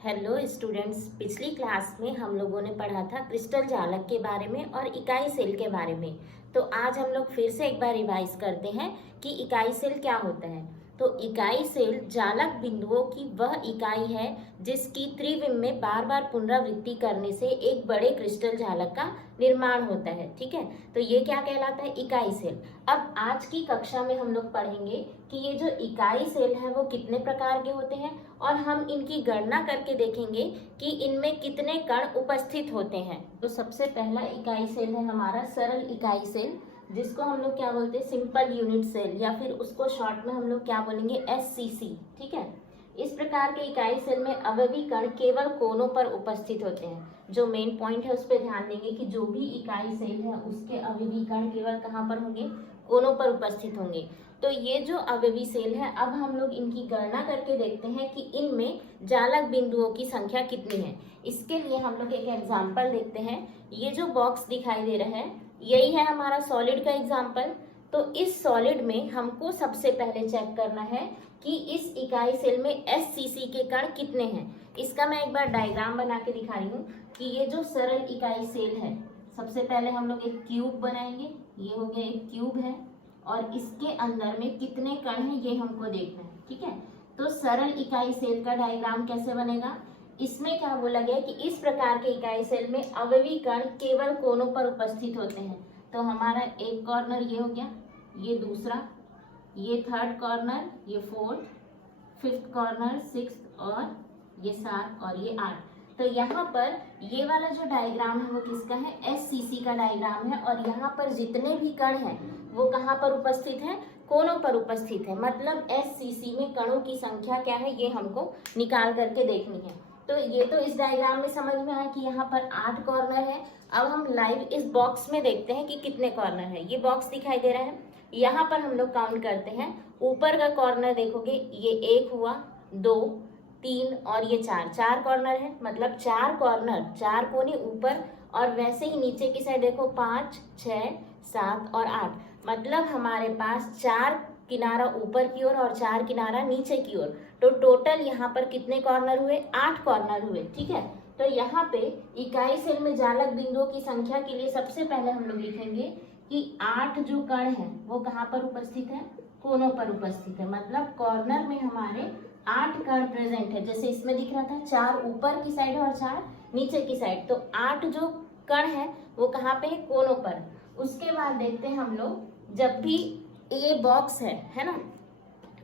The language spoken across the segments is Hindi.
हेलो स्टूडेंट्स, पिछली क्लास में हम लोगों ने पढ़ा था क्रिस्टल जालक के बारे में और इकाई सेल के बारे में। तो आज हम लोग फिर से एक बार रिवाइज करते हैं कि इकाई सेल क्या होता है। तो इकाई सेल जालक बिंदुओं की वह इकाई है जिसकी त्रिविम में बार बार पुनरावृत्ति करने से एक बड़े क्रिस्टल जालक का निर्माण होता है। ठीक है, तो ये क्या कहलाता है? इकाई सेल। अब आज की कक्षा में हम लोग पढ़ेंगे कि ये जो इकाई सेल है वो कितने प्रकार के होते हैं और हम इनकी गणना करके देखेंगे कि इनमें कितने कण उपस्थित होते हैं। तो सबसे पहला इकाई सेल है हमारा सरल इकाई सेल, जिसको हम लोग क्या बोलते हैं? सिंपल यूनिट सेल, या फिर उसको शॉर्ट में हम लोग क्या बोलेंगे? SCC। ठीक है, इस प्रकार के इकाई सेल में अवयवी कण केवल कोनों पर उपस्थित होते हैं। जो मेन पॉइंट है उस पर ध्यान देंगे कि जो भी इकाई सेल है उसके अवयवी कण केवल कहाँ पर होंगे? कोनों पर उपस्थित होंगे। तो ये जो अवयवी सेल है, अब हम लोग इनकी गणना करके देखते हैं कि इनमें जालक बिंदुओं की संख्या कितनी है। इसके लिए हम लोग एक एग्जाम्पल देखते हैं। ये जो बॉक्स दिखाई दे रहा है यही है हमारा सॉलिड का एग्जाम्पल। तो इस सॉलिड में हमको सबसे पहले चेक करना है कि इस इकाई सेल में SCC के कण कितने हैं। इसका मैं एक बार डायग्राम बना के दिखा रही हूँ कि ये जो सरल इकाई सेल है, सबसे पहले हम लोग एक क्यूब बनाएंगे। ये हो गया एक क्यूब है और इसके अंदर में कितने कण हैं ये हमको देखना है। ठीक है, तो सरल इकाई सेल का डायग्राम कैसे बनेगा? इसमें क्या बोला गया कि इस प्रकार के इकाई सेल में अवयवी कण केवल कोनों पर उपस्थित होते हैं। तो हमारा एक कॉर्नर ये हो गया, ये दूसरा, ये थर्ड कॉर्नर, ये फोर्थ, फिफ्थ कॉर्नर, सिक्स्थ और ये 7 और ये 8। तो यहाँ पर ये वाला जो डायग्राम है वो किसका है? SCC का डायग्राम है। और यहाँ पर जितने भी कण हैं वो कहाँ पर उपस्थित हैं? कोनों पर उपस्थित है। मतलब SCC में कणों की संख्या क्या है ये हमको निकाल करके देखनी है। तो ये तो इस डायग्राम में समझ में आया कि यहाँ पर 8 कॉर्नर है। अब हम लाइव इस बॉक्स में देखते हैं कि कितने कॉर्नर है। ये बॉक्स दिखाई दे रहा है, यहाँ पर हम लोग काउंट करते हैं। ऊपर का कॉर्नर देखोगे, ये 1 हुआ, 2, 3 और ये 4 कॉर्नर है। मतलब 4 कॉर्नर, 4 कोने ऊपर, और वैसे ही नीचे की साइड देखो 5, 6, 7 और 8। मतलब हमारे पास 4 किनारा ऊपर की ओर और 4 किनारा नीचे की ओर। तो टोटल यहाँ पर कितने कॉर्नर हुए? 8 कॉर्नर हुए। ठीक है, तो यहाँ पे इकाई सेल में जालक बिंदुओं की संख्या के लिए सबसे पहले हम लोग लिखेंगे कि 8 जो कण है वो कहाँ पर उपस्थित है? कोनों पर उपस्थित है। मतलब कॉर्नर में हमारे 8 कण प्रेजेंट है। जैसे इसमें दिख रहा था 4 ऊपर की साइड और 4 नीचे की साइड। तो 8 जो कण है वो कहाँ पे है? कोनों पर। उसके बाद देखते हैं हम लोग, जब भी ये बॉक्स है ना,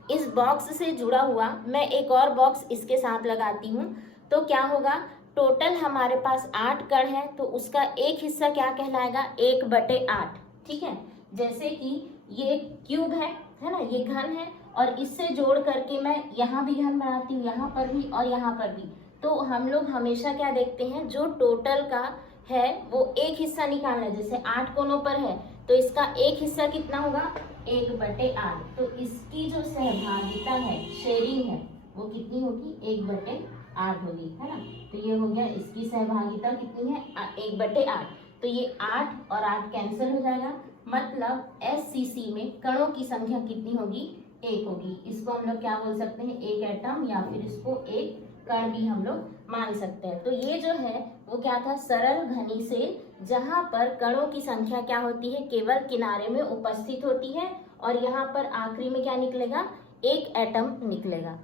इस बॉक्स से जुड़ा हुआ मैं एक और बॉक्स इसके साथ लगाती हूँ, तो क्या होगा? टोटल हमारे पास 8 कण है, तो उसका एक हिस्सा क्या कहलाएगा? 1/8। ठीक है, जैसे कि ये क्यूब है ना, ये घन है, और इससे जोड़ करके मैं यहाँ भी घन बनाती हूँ, यहाँ पर भी और यहाँ पर भी। तो हम लोग हमेशा क्या देखते हैं, जो टोटल का है वो एक हिस्सा निकालना है। जैसे 8 कोनों पर है तो इसका एक हिस्सा कितना होगा? 1/8। तो इसकी जो सहभागिता है, शेयरिंग है, वो कितनी होगी? 1/8 होगी, है ना। तो ये हो गया, इसकी सहभागिता कितनी है? 1/8। तो ये 8 और 8 कैंसिल हो जाएगा। मतलब SCC में कणों की संख्या कितनी होगी? 1 होगी। इसको हम लोग क्या बोल सकते हैं? एक एटम, या फिर इसको एक कण भी हम लोग मान सकते हैं। तो ये जो है वो क्या था? सरल घनी सेल, जहां पर कणों की संख्या क्या होती है? केवल किनारे में उपस्थित होती है। और यहाँ पर आखिरी में क्या निकलेगा? एक एटम निकलेगा।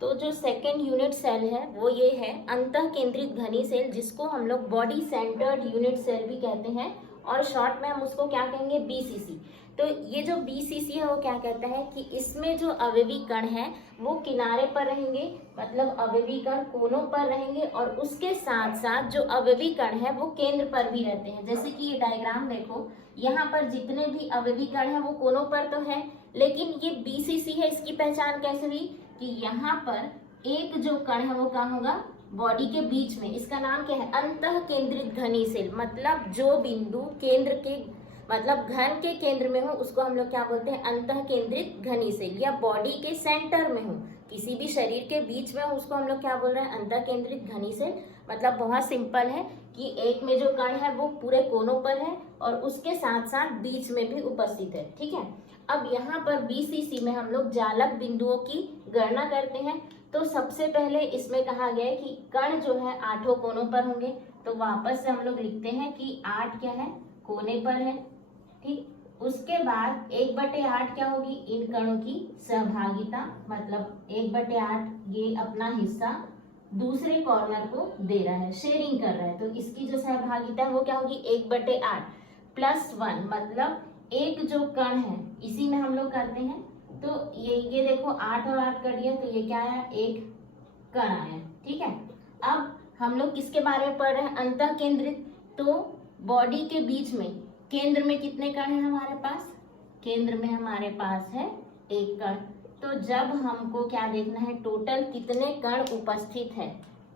तो जो सेकेंड यूनिट सेल है वो ये है अंतः केंद्रित घनी सेल, जिसको हम लोग बॉडी सेंटर्ड यूनिट सेल भी कहते हैं, और शॉर्ट में हम उसको क्या कहेंगे? BCC। तो ये जो BCC है वो क्या कहता है कि इसमें जो अवयवी कण है वो किनारे पर रहेंगे। मतलब अवयवी कण कोनों पर रहेंगे, और उसके साथ साथ जो अवयवी कण है वो केंद्र पर भी रहते हैं। जैसे कि ये डायग्राम देखो, यहाँ पर जितने भी अवयवी कण है वो कोनों पर तो है, लेकिन ये BCC है, इसकी पहचान कैसे हुई? कि यहाँ पर एक जो कण है वो कहाँ होगा? बॉडी के बीच में। इसका नाम क्या है? अंतः केंद्रित घनी सेल। मतलब जो बिंदु केंद्र के, मतलब घन के केंद्र में हो उसको हम लोग क्या बोलते हैं? अंतः केंद्रित घनी सेल। या बॉडी के सेंटर में हो, किसी भी शरीर के बीच में हो, उसको हम लोग क्या बोल रहे हैं? अंतः केंद्रित घनी सेल। मतलब बहुत सिंपल है कि एक में जो कण है वो पूरे कोनों पर है और उसके साथ साथ बीच में भी उपस्थित है। ठीक है, अब यहाँ पर BCC में हम लोग जालक बिंदुओं की गणना करते हैं। तो सबसे पहले इसमें कहा गया है कि कण जो है 8 कोनों पर होंगे। तो वापस से हम लोग लिखते हैं कि 8 क्या है, कोने पर है। ठीक, उसके बाद 1/8 क्या होगी, इन कणों की सहभागिता, मतलब 1/8 ये अपना हिस्सा दूसरे कॉर्नर को दे रहा है, शेयरिंग कर रहा है। तो इसकी जो सहभागिता है वो क्या होगी, 1/8 +1, मतलब एक जो कण है इसी में हम लोग करते हैं। तो ये देखो 8 और 8 कट गया, तो ये क्या आया, एक कण आया। ठीक है, अब हम लोग किसके बारे में पढ़ रहे हैं, अंतः केंद्रित। तो बॉडी के बीच में केंद्र में कितने कण हैं हमारे पास, केंद्र में हमारे पास है एक कण। तो जब हमको क्या देखना है, टोटल कितने कण उपस्थित है,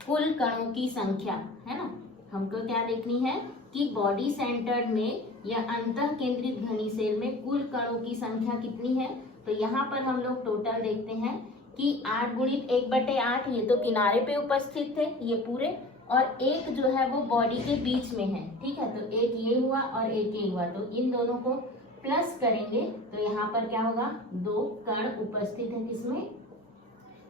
कुल कणों की संख्या है ना, हमको क्या देखनी है कि बॉडी सेंटर्ड में या अंतः केंद्रित घनी सेल में कुल कणों की संख्या कितनी है। तो यहाँ पर हम लोग टोटल देखते हैं कि 8 × 1/8, ये तो किनारे पे उपस्थित थे ये पूरे, और एक जो है वो बॉडी के बीच में है। ठीक है, तो एक ये हुआ और एक ये हुआ, तो इन दोनों को प्लस करेंगे तो यहाँ पर क्या होगा, 2 कण उपस्थित है किसमें,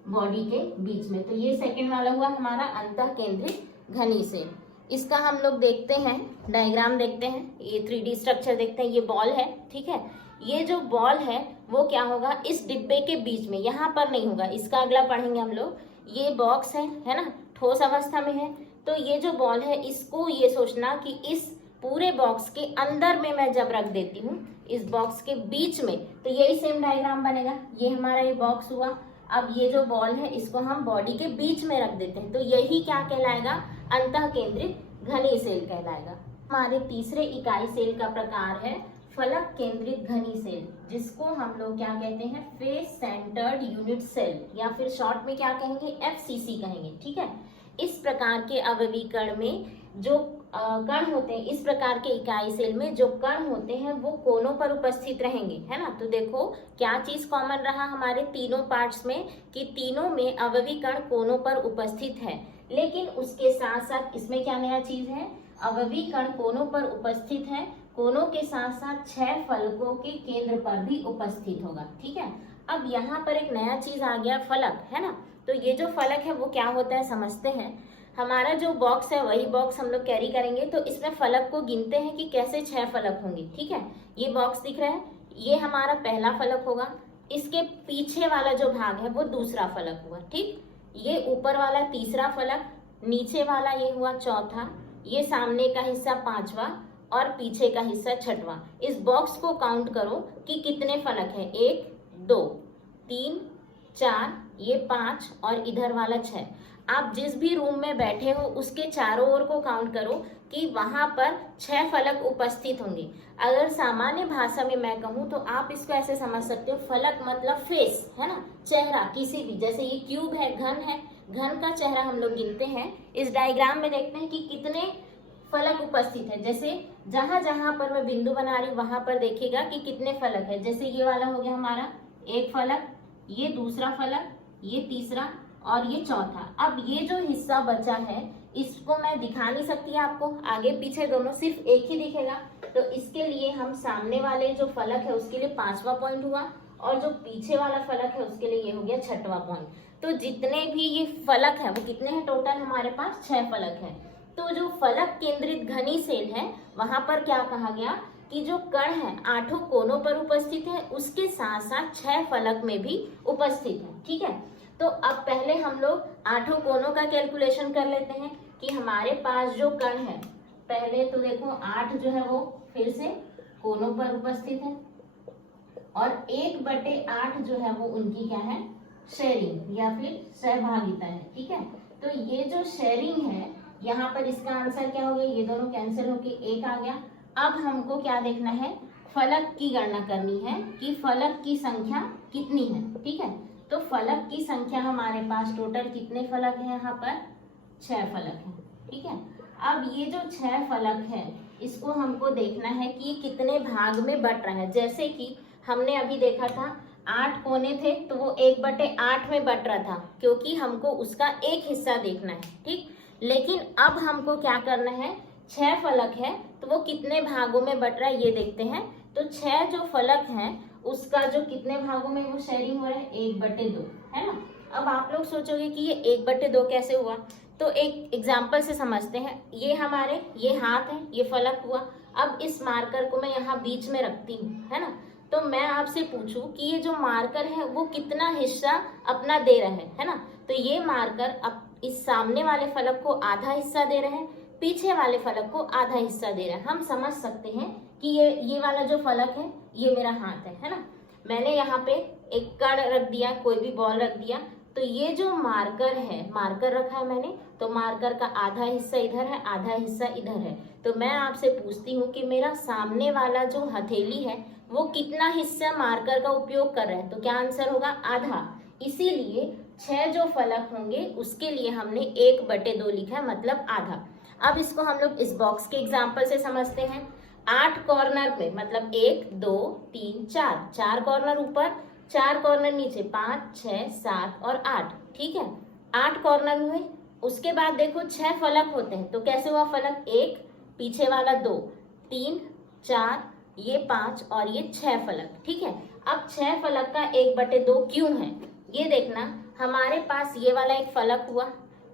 बॉडी के बीच में। तो ये सेकंड वाला हुआ हमारा अंतः केंद्रित घनी सेल। इसका हम लोग देखते हैं, डायग्राम देखते हैं, ये 3D स्ट्रक्चर देखते हैं। ये बॉल है, ठीक है, ये जो बॉल है वो क्या होगा, इस डिब्बे के बीच में, यहाँ पर नहीं होगा, इसका अगला पढ़ेंगे हम लोग। ये बॉक्स है ना, ठोस अवस्था में है। तो ये जो बॉल है इसको ये सोचना कि इस पूरे बॉक्स के अंदर में मैं जब रख देती हूँ, इस बॉक्स के बीच में, तो यही सेम डायग्राम बनेगा। ये हमारा ये बॉक्स हुआ, अब ये जो बॉल है इसको हम बॉडी के बीच में रख देते हैं, तो यही क्या कहलाएगा, अंतः केंद्रित घनी सेल कहलाएगा। हमारे तीसरे इकाई सेल का प्रकार है फलक केंद्रित घनी सेल, जिसको हम लोग क्या कहते हैं, फेस सेंटर्ड यूनिट सेल, या फिर शॉर्ट में क्या कहेंगे, FCC कहेंगे। ठीक है, इस प्रकार के अवयवीकरण में जो कण होते हैं, इस प्रकार के इकाई सेल में जो कण होते हैं वो कोनों पर उपस्थित रहेंगे, है ना। तो देखो क्या चीज कॉमन रहा हमारे तीनों पार्ट्स में, कि तीनों में अवयवीकरण कोनों पर उपस्थित है। लेकिन उसके साथ साथ इसमें क्या नया चीज है, अवयवीकरण कोनों पर उपस्थित है, कोनों के साथ साथ 6 फलकों के केंद्र पर भी उपस्थित होगा। ठीक है, अब यहाँ पर एक नया चीज आ गया, फलक, है ना। तो ये जो फलक है वो क्या होता है समझते हैं। हमारा जो बॉक्स है वही बॉक्स हम लोग कैरी करेंगे, तो इसमें फलक को गिनते हैं कि कैसे 6 फलक होंगे। ठीक है, ये बॉक्स दिख रहा है, ये हमारा पहला फलक होगा, इसके पीछे वाला जो भाग है वो दूसरा फलक हुआ। ठीक, ये ऊपर वाला तीसरा फलक, नीचे वाला ये हुआ चौथा, ये सामने का हिस्सा 5वां और पीछे का हिस्सा 6वां। इस बॉक्स को काउंट करो कि कितने फलक है, 1 2 3 4, ये 5 और इधर वाला 6। आप जिस भी रूम में बैठे हो उसके चारों ओर को काउंट करो कि वहां पर 6 फलक उपस्थित होंगे। अगर सामान्य भाषा में मैं कहूँ तो आप इसको ऐसे समझ सकते हो, फलक मतलब फेस, है ना, चेहरा किसी भी, जैसे ये क्यूब है, घन है, घन का चेहरा हम लोग गिनते हैं। इस डायग्राम में देखते हैं कि कितने फलक उपस्थित है। जैसे जहां जहां पर मैं बिंदु बना रही हूँ वहां पर देखिएगा कि कितने फलक है। जैसे ये वाला हो गया हमारा एक फलक, ये दूसरा फलक, ये तीसरा और ये चौथा। अब ये जो हिस्सा बचा है इसको मैं दिखा नहीं सकती आपको, आगे पीछे दोनों, सिर्फ एक ही दिखेगा। तो इसके लिए हम सामने वाले जो फलक है उसके लिए 5वां पॉइंट हुआ, और जो पीछे वाला फलक है उसके लिए ये हो गया 6वां पॉइंट। तो जितने भी ये फलक है वो कितने हैं टोटल, हमारे पास 6 फलक है। तो जो फलक केंद्रित घनी सेल है वहां पर क्या कहा गया कि जो कण है 8 कोनों पर उपस्थित है, उसके साथ साथ 6 फलक में भी उपस्थित है। ठीक है, तो अब पहले हम लोग 8 कोनों का कैलकुलेशन कर लेते हैं कि हमारे पास जो कण है, पहले तो देखो 8 जो है वो फिर से कोनों पर उपस्थित है, और 1/8 जो है वो उनकी क्या है, शेयरिंग या फिर सहभागिता है। ठीक है, तो ये जो शेयरिंग है यहाँ पर इसका आंसर क्या हो गया, ये दोनों कैंसिल होके 1 आ गया। अब हमको क्या देखना है, फलक की गणना करनी है कि फलक की संख्या कितनी है। ठीक है, तो फलक की संख्या हमारे पास टोटल कितने फलक है, यहाँ पर 6 फलक है। ठीक है, अब ये जो 6 फलक है इसको हमको देखना है कि ये कितने भाग में बट रहा है। जैसे कि हमने अभी देखा था 8 कोने थे तो वो 1/8 में बट रहा था, क्योंकि हमको उसका एक हिस्सा देखना है। ठीक, लेकिन अब हमको क्या करना है, 6 फलक है तो वो कितने भागों में बट रहा है ये देखते हैं। तो 6 जो फलक हैं उसका जो कितने भागों में वो शेयरिंग हो रहा है, 1/2, है ना। अब आप लोग सोचोगे कि ये 1/2 कैसे हुआ, तो एक एग्जाम्पल से समझते हैं। ये हाथ है, ये फलक हुआ। अब इस मार्कर को मैं यहाँ बीच में रखती हूँ, है ना। तो मैं आपसे पूछूं कि ये जो मार्कर है वो कितना हिस्सा अपना दे रहा है ना। तो ये मार्कर अब इस सामने वाले फलक को आधा हिस्सा दे रहे हैं, पीछे वाले फलक को आधा हिस्सा दे रहे हैं। हम समझ सकते हैं कि ये वाला जो फलक है ये मेरा हाथ है ना। मैंने यहाँ पे एक कण रख दिया, कोई भी बॉल रख दिया, तो ये जो मार्कर है, मार्कर रखा है मैंने, तो मार्कर का आधा हिस्सा इधर है, आधा हिस्सा इधर है। तो मैं आपसे पूछती हूँ कि मेरा सामने वाला जो हथेली है वो कितना हिस्सा मार्कर का उपयोग कर रहा है, तो क्या आंसर होगा, आधा। इसीलिए 6 जो फलक होंगे उसके लिए हमने 1/2 लिखा है, मतलब आधा। अब इसको हम लोग इस बॉक्स के एग्जाम्पल से समझते हैं। 8 कॉर्नर पे, मतलब 1 2 3 4 कॉर्नर ऊपर, 4 कॉर्नर नीचे, 5 6 7 और 8, ठीक है। 8 कॉर्नर हुए। उसके बाद देखो 6 फलक होते हैं, तो कैसे हुआ फलक, 1 पीछे वाला 2 3 4 ये 5 और ये 6 फलक, ठीक है। अब 6 फलक का 1/2 क्यों है, ये देखना। हमारे पास ये वाला एक फलक हुआ,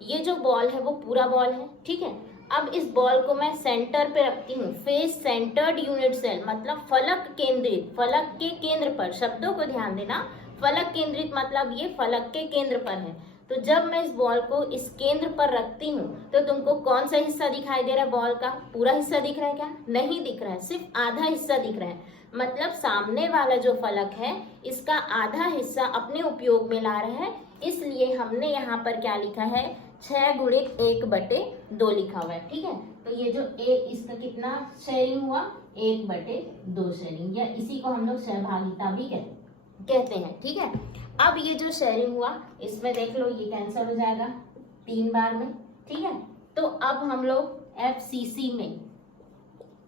ये जो बॉल है वो पूरा बॉल है, ठीक है। अब इस बॉल को मैं सेंटर पे रखती हूँ, फेस सेंटर्ड यूनिट सेल, मतलब फलक केंद्रित, फलक के केंद्र पर। शब्दों को ध्यान देना, फलक केंद्रित मतलब ये फलक के केंद्र पर है। तो जब मैं इस बॉल को इस केंद्र पर रखती हूँ तो तुमको कौन सा हिस्सा दिखाई दे रहा है, बॉल का पूरा हिस्सा दिख रहा है क्या, नहीं दिख रहा है, सिर्फ आधा हिस्सा दिख रहा है। मतलब सामने वाला जो फलक है इसका आधा हिस्सा अपने उपयोग में ला रहा है, इसलिए हमने यहाँ पर क्या लिखा है, 6 × 1/2 लिखा हुआ है, ठीक है। तो ये जो इसका कितना शेयरिंग हुआ, 1/2 शेयरिंग, या इसी को हम लोग सहभागिता भी कहते हैं, ठीक है। अब ये जो शेयरिंग हुआ इसमें देख लो ये कैंसिल हो जाएगा 3 बार में, ठीक है। तो अब हम लोग FCC में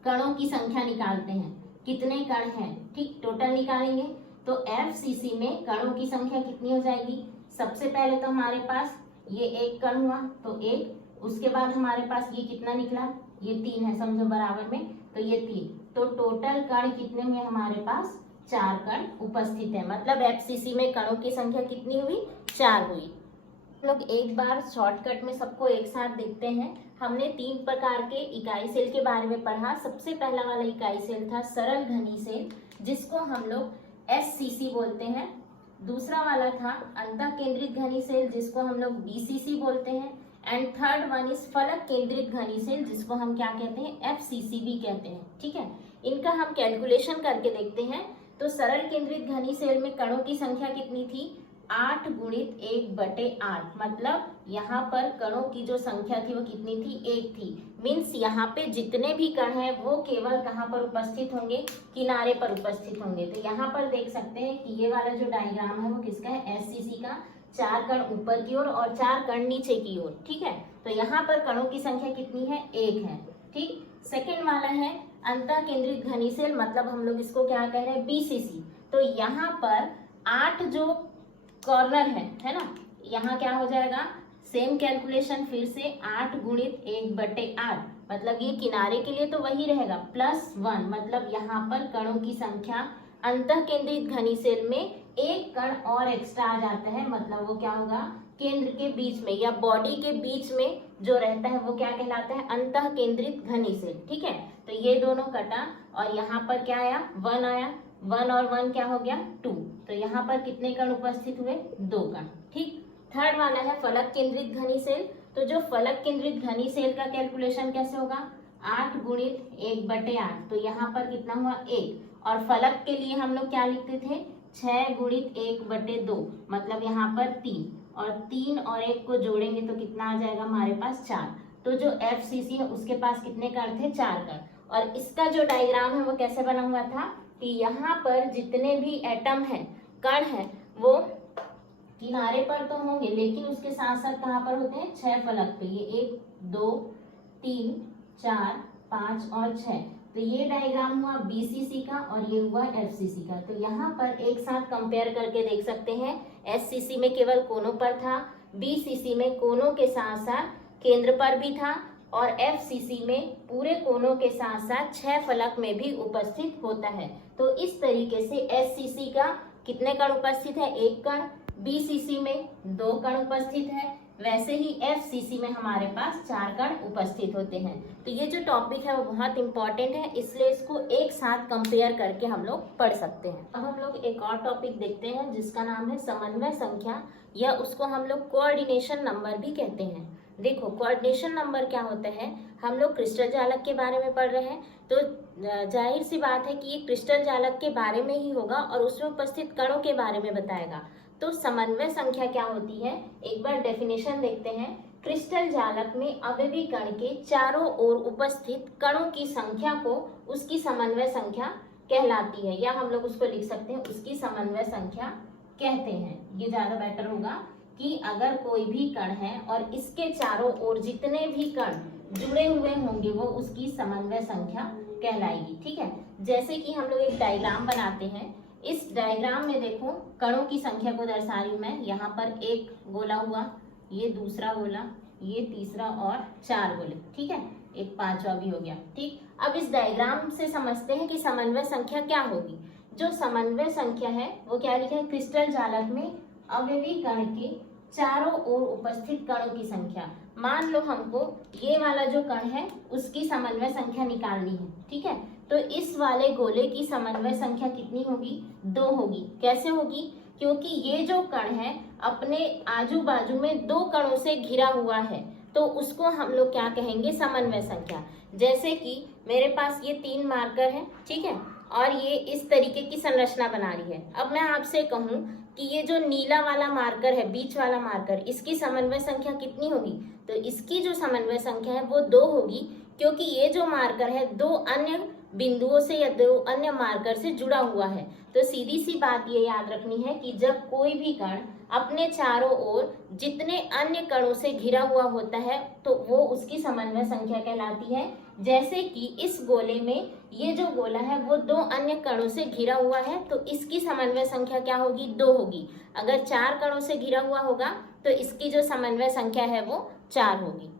कणों की संख्या निकालते हैं, कितने कण हैं, ठीक, टोटल निकालेंगे। तो FCC में कणों की संख्या कितनी हो जाएगी, सबसे पहले तो हमारे पास ये 1 कण हुआ, तो 1, उसके बाद हमारे पास ये कितना निकला, ये 3 है, समझो बराबर में, तो ये 3, तो टोटल कण कितने हुए हमारे पास, 4 कण उपस्थित है। मतलब FCC में कणों की संख्या कितनी हुई, 4 हुई। लोग एक बार शॉर्टकट में सबको एक साथ देखते हैं। हमने 3 प्रकार के इकाई सेल के बारे में पढ़ा। सबसे पहला वाला इकाई सेल था सरल घनी सेल, जिसको हम लोग SCC बोलते हैं। दूसरा वाला था अंतः केंद्रित घनी सेल, जिसको हम लोग BCC बोलते हैं। एंड थर्ड वन इज फलक केंद्रित घनी सेल, जिसको हम क्या कहते हैं, FCC भी कहते हैं, ठीक है। इनका हम कैलकुलेशन करके देखते हैं। तो सरल केंद्रित घनी सेल में कणों की संख्या कितनी थी, 8 × 1/8, मतलब यहाँ पर कणों की जो संख्या थी वो कितनी थी, 1 थी। मीन्स यहाँ पे जितने भी कण हैं वो केवल कहाँ पर उपस्थित होंगे, किनारे पर उपस्थित होंगे। तो यहाँ पर देख सकते हैं कि ये वाला जो डायग्राम है वो किसका है, SCC का। 4 कण ऊपर की ओर और 4 कण नीचे की ओर, ठीक है। तो यहाँ पर कणों की संख्या कितनी है, 1 है, ठीक। सेकेंड वाला है अंतः केंद्रित घनी सेल, मतलब हम लोग इसको क्या कह रहे हैं, BCC। तो यहाँ पर 8 जो कॉर्नर है ना, यहाँ क्या हो जाएगा, सेम कैलकुलेशन फिर से, 8 × 1/8, मतलब ये किनारे के लिए तो वही रहेगा, +1, मतलब यहाँ पर कणों की संख्या अंतः केंद्रित घनी सेल में 1 कण और एक्स्ट्रा आ जाता है, मतलब वो क्या होगा, केंद्र के बीच में या बॉडी के बीच में जो रहता है वो क्या कहलाता है, अंतः केंद्रित घनी सेल, ठीक है। तो ये दोनों कटा और यहाँ पर क्या आया, 1 आया, 1 और 1 क्या हो गया, 2। तो यहाँ पर कितने कण उपस्थित हुए, 2 कण, ठीक। थर्ड वाला है फलक केंद्रित घनी सेल। तो जो फलक केंद्रित घनी सेल का कैलकुलेशन कैसे होगा, 8 × 1/8, तो यहाँ पर कितना हुआ, 1। और फलक के लिए हम लोग क्या लिखते थे, 6 × 1/2, मतलब यहाँ पर 3, और 3 और 1 को जोड़ेंगे तो कितना आ जाएगा हमारे पास, 4। तो जो FCC है उसके पास कितने कण थे, 4 कण। और इसका जो डायग्राम है वो कैसे बना हुआ था कि यहाँ पर जितने भी एटम है, कण है, वो किनारे पर तो होंगे लेकिन उसके साथ साथ कहाँ पर होते हैं, 6 फलक पे, ये 1 2 3 4 5 और 6। तो ये डायग्राम हुआ BCC का और ये हुआ FCC का। तो यहाँ पर एक साथ कंपेयर करके देख सकते हैं, SCC में केवल कोनों पर था, BCC में कोनों के साथ साथ केंद्र पर भी था, और FCC में पूरे कोनों के साथ साथ 6 फलक में भी उपस्थित होता है। तो इस तरीके से SCC का कितने कण उपस्थित है, 1 कण, BCC में 2 कण उपस्थित है, वैसे ही FCC में हमारे पास 4 कण उपस्थित होते हैं। तो ये जो टॉपिक है वो बहुत इंपॉर्टेंट है, इसलिए इसको एक साथ कंपेयर करके हम लोग पढ़ सकते हैं। अब हम लोग एक और टॉपिक देखते हैं जिसका नाम है समन्वय संख्या, या उसको हम लोग कोऑर्डिनेशन नंबर भी कहते हैं। देखो, कोऑर्डिनेशन नंबर क्या होता है, हम लोग क्रिस्टल जालक के बारे में पढ़ रहे हैं, तो जाहिर सी बात है कि ये क्रिस्टल जालक के बारे में ही होगा और उसमें उपस्थित कणों के बारे में बताएगा। तो समन्वय संख्या क्या होती है, एक बार डेफिनेशन देखते हैं। क्रिस्टल जालक में अवयवी कण के चारों ओर उपस्थित कणों की संख्या को उसकी समन्वय संख्या कहलाती है, या हम लोग उसको लिख सकते हैं उसकी समन्वय संख्या कहते हैं। ये ज्यादा बेटर होगा कि अगर कोई भी कण है और इसके चारों ओर जितने भी कण जुड़े हुए होंगे वो उसकी समन्वय संख्या कहलाएगी। ठीक है, जैसे कि हम लोग एक डायग्राम बनाते हैं। इस डायग्राम में देखो, कणों की संख्या को दर्शा रही हूं मैं। यहाँ पर एक गोला हुआ, ये दूसरा गोला, ये तीसरा और 4 गोले। ठीक है, एक 5वां भी हो गया। ठीक, अब इस डायग्राम से समझते हैं कि समन्वय संख्या क्या होगी। जो समन्वय संख्या है वो क्या लिखा है, क्रिस्टल जालक में अवयवी कण के चारों ओर उपस्थित कणों की संख्या। मान लो हमको ये वाला जो कण है उसकी समन्वय संख्या निकालनी है। ठीक है, तो इस वाले गोले की समन्वय संख्या कितनी होगी, 2 होगी। कैसे होगी, क्योंकि ये जो कण है अपने आजू बाजू में 2 कणों से घिरा हुआ है, तो उसको हम लोग क्या कहेंगे, समन्वय संख्या। जैसे कि मेरे पास ये 3 मार्कर है, ठीक है, और ये इस तरीके की संरचना बना रही है। अब मैं आपसे कहूं कि ये जो नीला वाला मार्कर है, बीच वाला मार्कर, इसकी समन्वय संख्या कितनी होगी, तो इसकी जो समन्वय संख्या है वो 2 होगी, क्योंकि ये जो मार्कर है 2 अन्य बिंदुओं से या 2 अन्य मार्कर से जुड़ा हुआ है। तो सीधी सी बात ये याद रखनी है कि जब कोई भी कण अपने चारों ओर जितने अन्य कणों से घिरा हुआ होता है तो वो उसकी समन्वय संख्या कहलाती है। जैसे कि इस गोले में ये जो गोला है वो 2 अन्य कणों से घिरा हुआ है, तो इसकी समन्वय संख्या क्या होगी, 2 होगी। अगर 4 कणों से घिरा हुआ होगा तो इसकी जो समन्वय संख्या है वो 4 होगी।